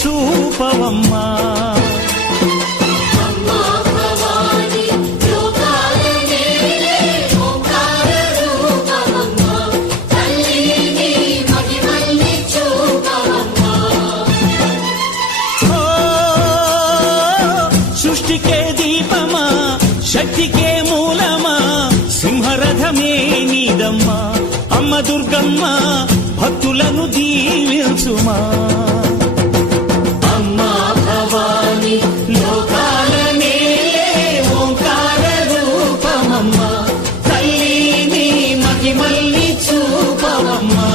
చూపవమ్మా. సృష్టికే దీపమా, శక్తికే మూలమా, సింహరథమే నీదమ్మా. అమ్మ దుర్గమ్మ భక్తులను దీవించుమా. అమ్మా భవాని లోకాల నేలే ఓంకార రూపమమ్మా. తల్లిని మహిమల్ని చూపవమ్మా.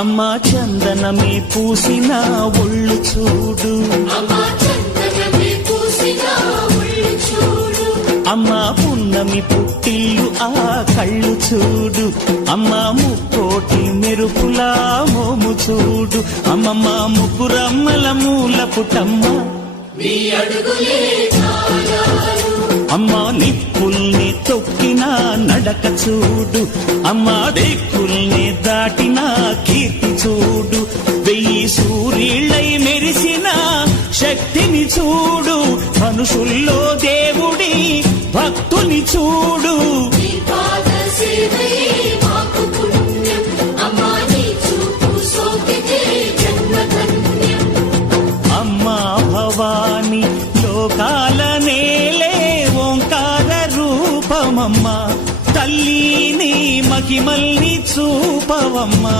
అమ్మా చందనమే పూసిన ఒళ్ళు చూడు, అమ్మా పున్నమి పుట్టిల్లు ఆ కళ్ళు చూడు, అమ్మా ముక్కోటి మెరుపులా మోము చూడు. అమ్మమ్మ ముగ్గురమ్మల మూల పుటమ్మ, అమ్మా నిప్పుల్ని తొక్కిన నడక చూడు, అమ్మా దిక్కుల్ని దాటిన కీర్తి చూడు. 1000 సూర్యులై మెరిసిన శక్తిని చూడు, మనుషుల్లో దేవుడి భక్తుని చూడు. అమ్మా భవాని లోకాల నేలే ఓంకార రూపమమ్మా. తల్లిని మహిమల్ని చూపవమ్మా.